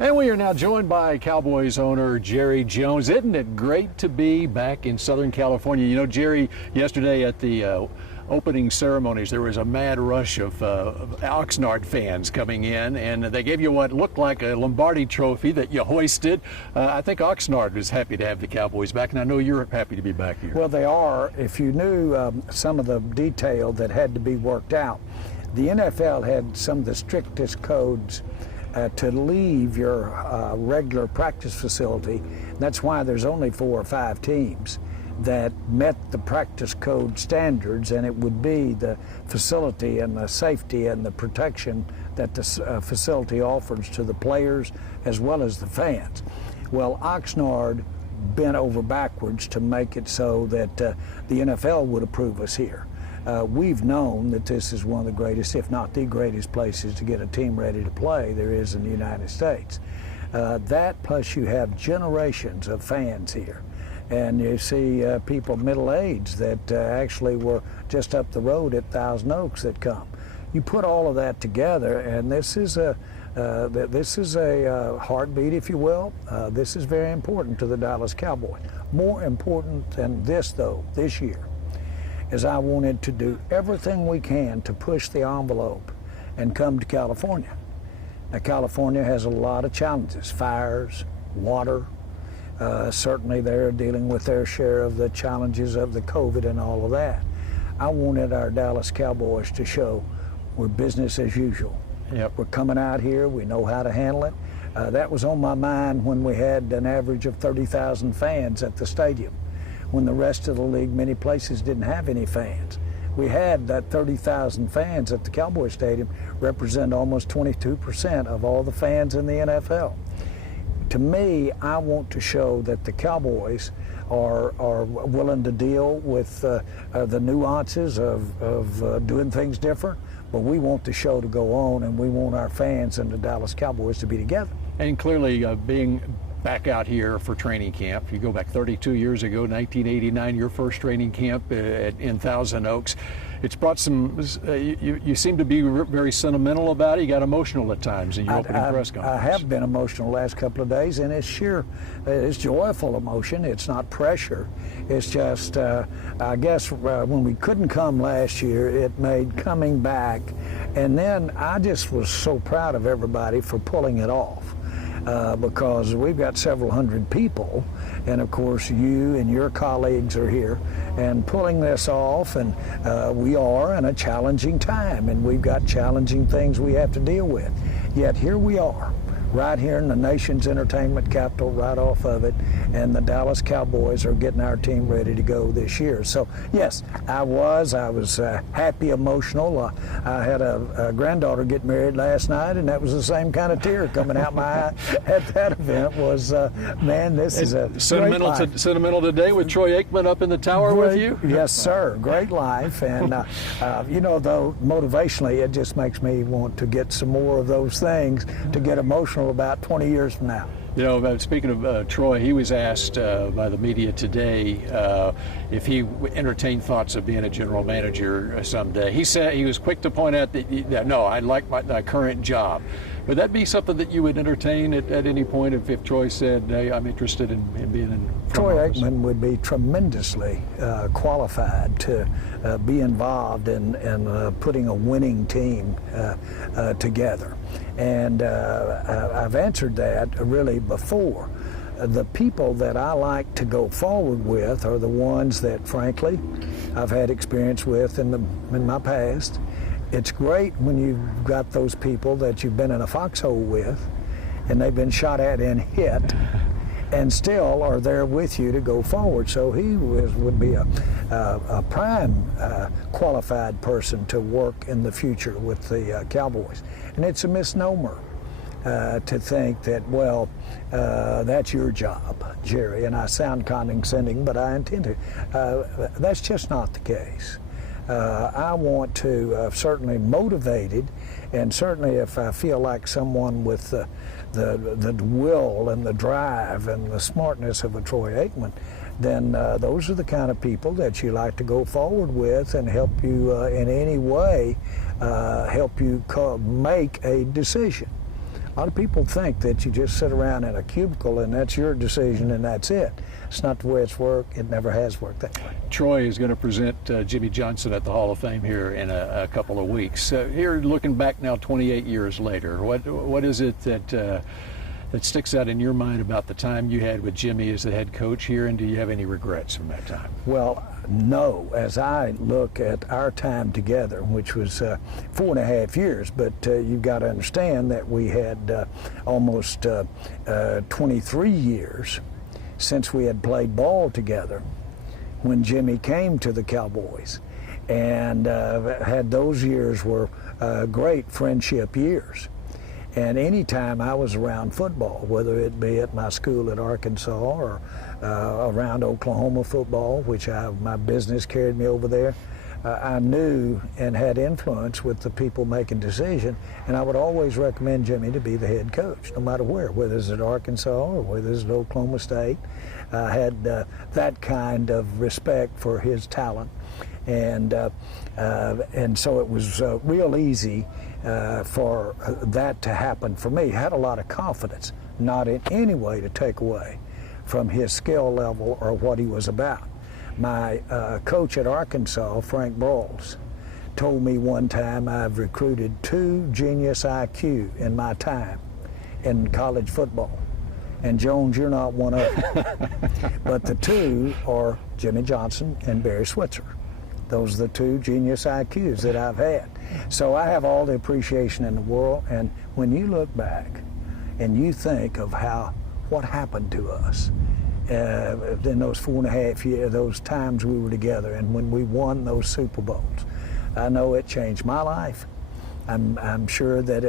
And we are now joined by Cowboys owner Jerry Jones. Isn't it great to be back in Southern California? You know, Jerry, yesterday at the opening ceremonies, there was a mad rush of Oxnard fans coming in, and they gave you what looked like a Lombardi trophy that you hoisted. I think Oxnard was happy to have the Cowboys back, and I know you're happy to be back here. Well, they are. If you knew some of the detail that had to be worked out, the NFL had some of the strictest codes to leave your regular practice facility. That's why there's only 4 or 5 teams that met the practice code standards, and it would be the facility and the safety and the protection that the facility offers to the players as well as the fans. Well, Oxnard bent over backwards to make it so that the NFL would approve us here. We've known that this is one of the greatest, if not the greatest places to get a team ready to play there is in the United States. That plus you have generations of fans here. And you see people middle-aged that actually were just up the road at Thousand Oaks that come. You put all of that together, and this is a heartbeat, if you will. This is very important to the Dallas Cowboys. More important than this, though, this year, is I wanted to do everything we can to push the envelope and come to California. Now, California has a lot of challenges: fires, water. Certainly they're dealing with their share of the challenges of the COVID and all of that. I wanted our Dallas Cowboys to show we're business as usual. Yep. We're coming out here, we know how to handle it. That was on my mind when we had an average of 30,000 fans at the stadium, when the rest of the league, many places, didn't have any fans. We had that 30,000 fans at the Cowboys Stadium represent almost 22% of all the fans in the NFL. To me, I want to show that the Cowboys are willing to deal with the nuances of doing things different, but we want the show to go on, and we want our fans and the Dallas Cowboys to be together. And clearly being back out here for training camp. You go back 32 years ago, 1989, your first training camp in Thousand Oaks. It's brought some, you seem to be very sentimental about it. You got emotional at times in your opening press conference. I have been emotional the last couple of days, and it's joyful emotion. It's not pressure. It's just, I guess when we couldn't come last year, it made coming back. And then I just was so proud of everybody for pulling it off. Because we've got several hundred people, and of course you and your colleagues are here, and pulling this off, and we are in a challenging time, and we've got challenging things we have to deal with. Yet here we are, right here in the nation's entertainment capital, right off of it, and the Dallas Cowboys are getting our team ready to go this year. So yes, I was happy, emotional. I had a granddaughter get married last night, and that was the same kind of tear coming out my eye at that event. Was man, this is a sentimental today with Troy Aikman up in the tower with you. Yes, sir. Great life, and you know, though motivationally, it just makes me want to get some more of those things to get emotional about 20 years from now. You know, speaking of Troy, he was asked by the media today if he entertained thoughts of being a general manager someday. He said he was quick to point out that no, I like my current job. Would that be something that you would entertain at any point if Troy said, hey, I'm interested in being in front Troy office? Aikman would be tremendously qualified to be involved in putting a winning team together. And I've answered that really before. The people that I like to go forward with are the ones that, frankly, I've had experience with in my past. It's great when you've got those people that you've been in a foxhole with, and they've been shot at and hit, and still are there with you to go forward. So he would be a prime qualified person to work in the future with the Cowboys. And it's a misnomer to think that, well, that's your job, Jerry, and I sound condescending, but I intend to. That's just not the case. I want to certainly motivated, and certainly if I feel like someone with the will and the drive and the smartness of a Troy Aikman, then those are the kind of people that you like to go forward with and help you in any way, help you make a decision. lot of people think that you just sit around in a cubicle and that's your decision and that's it. It's not the way it's worked. It never has worked that way. Troy is going to present Jimmy Johnson at the Hall of Fame here in a couple of weeks. Here, looking back now 28 years later, what is it that sticks out in your mind about the time you had with Jimmy as the head coach here, and do you have any regrets from that time? Well, no. As I look at our time together, which was 4.5 years, but you've got to understand that we had almost 23 years since we had played ball together when Jimmy came to the Cowboys, and had those years were great friendship years. And any time I was around football, whether it be at my school at Arkansas or around Oklahoma football, which my business carried me over there, I knew and had influence with the people making decisions, and I would always recommend Jimmy to be the head coach, no matter where, whether it's at Arkansas or whether it's at Oklahoma State. I had that kind of respect for his talent, and so it was real easy for that to happen for me. I had a lot of confidence, not in any way to take away from his skill level or what he was about. My coach at Arkansas, Frank Broyles, told me one time I've recruited 2 genius IQ in my time in college football. And Jones, you're not one of them. But the 2 are Jimmy Johnson and Barry Switzer. Those are the 2 genius IQs that I've had. So I have all the appreciation in the world. And when you look back and you think of what happened to us in those 4.5 years, those times we were together, and when we won those Super Bowls, I know it changed my life. I'm sure that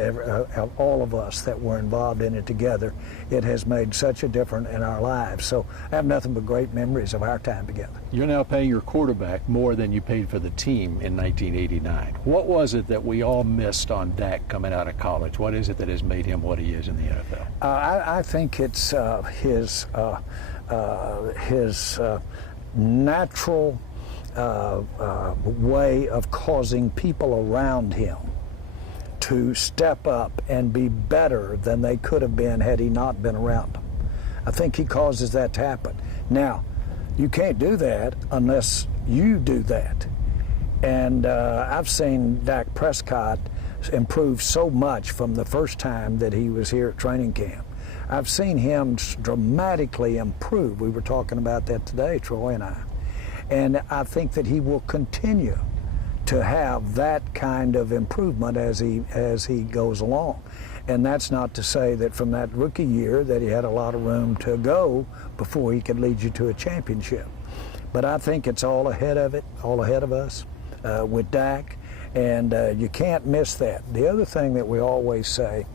all of us that were involved in it together, it has made such a difference in our lives. So I have nothing but great memories of our time together. You're now paying your quarterback more than you paid for the team in 1989. What was it that we all missed on Dak coming out of college? What is it that has made him what he is in the NFL? I think it's his natural way of causing people around him to step up and be better than they could have been had he not been around them. I think he causes that to happen. Now, you can't do that unless you do that. And I've seen Dak Prescott improve so much from the first time that he was here at training camp. I've seen him dramatically improve. We were talking about that today, Troy and I. And I think that he will continue to have that kind of improvement as he goes along. And that's not to say that from that rookie year that he had a lot of room to go before he could lead you to a championship. But I think it's all ahead of us with Dak, and you can't miss that. The other thing that we always say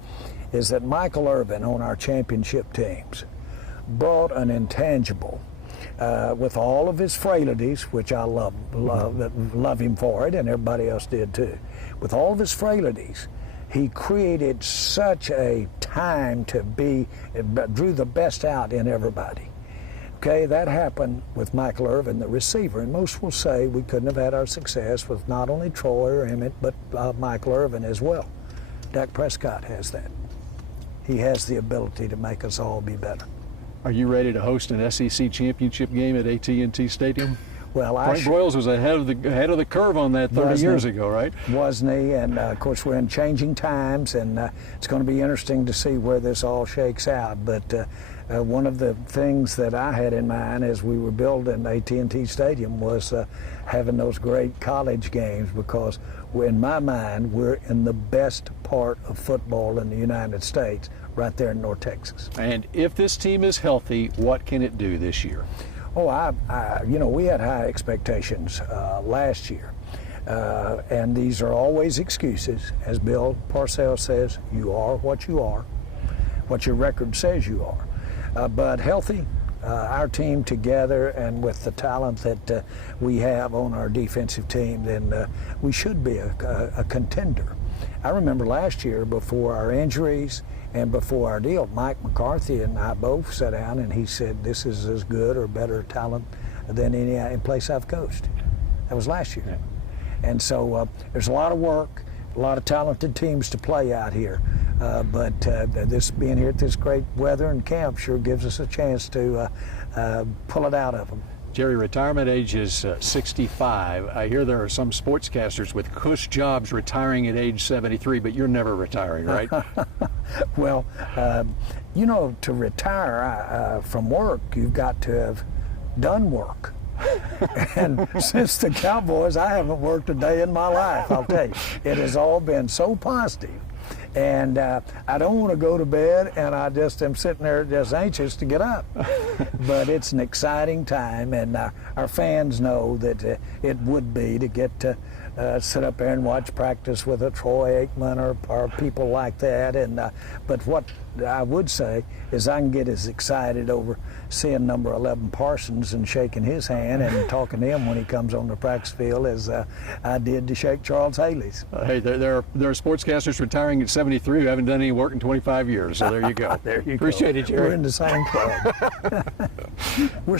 is that Michael Irvin on our championship teams brought an intangible. With all of his frailties, which I love him for it, and everybody else did too. With all of his frailties, he created such a time drew the best out in everybody. Okay, that happened with Michael Irvin, the receiver, and most will say we couldn't have had our success with not only Troy or Emmett, but Michael Irvin as well. Dak Prescott has that. He has the ability to make us all be better. Are you ready to host an SEC championship game at AT&T Stadium? Well, Frank Broyles was ahead of the curve on that 30 years ago, right? Wasn't he? And of course, we're in changing times, and it's going to be interesting to see where this all shakes out. But one of the things that I had in mind as we were building AT&T Stadium was having those great college games, because in my mind, we're in the best part of football in the United States, right there in North Texas. And if this team is healthy, what can it do this year? Oh, we had high expectations last year. And these are always excuses. As Bill Parcells says, you are what your record says you are. But healthy, our team together, and with the talent that we have on our defensive team, then we should be a contender. I remember last year, before our injuries and before our deal, Mike McCarthy and I both sat down, and he said, this is as good or better talent than any place I've coached. That was last year. Yeah. And so there's a lot of work, a lot of talented teams to play out here. but this being here at this great weather and camp sure gives us a chance to pull it out of them. Jerry, retirement age is 65. I hear there are some sportscasters with cush jobs retiring at age 73, but you're never retiring, right? Well, you know, to retire from work, you've got to have done work. And since the Cowboys, I haven't worked a day in my life, I'll tell you. It has all been so positive. And I don't want to go to bed, and I just am sitting there just anxious to get up. But it's an exciting time, and our fans know that it would be to get to sit up there and watch practice with a Troy Aikman or people like that. And but what I would say is I can get as excited over seeing number 11 Parsons and shaking his hand and talking to him when he comes on the practice field as I did to shake Charles Haley's. Hey, there are sportscasters retiring at 73 who haven't done any work in 25 years, so there you go. There you Appreciate go. it, Jerry. We're in the same club. We're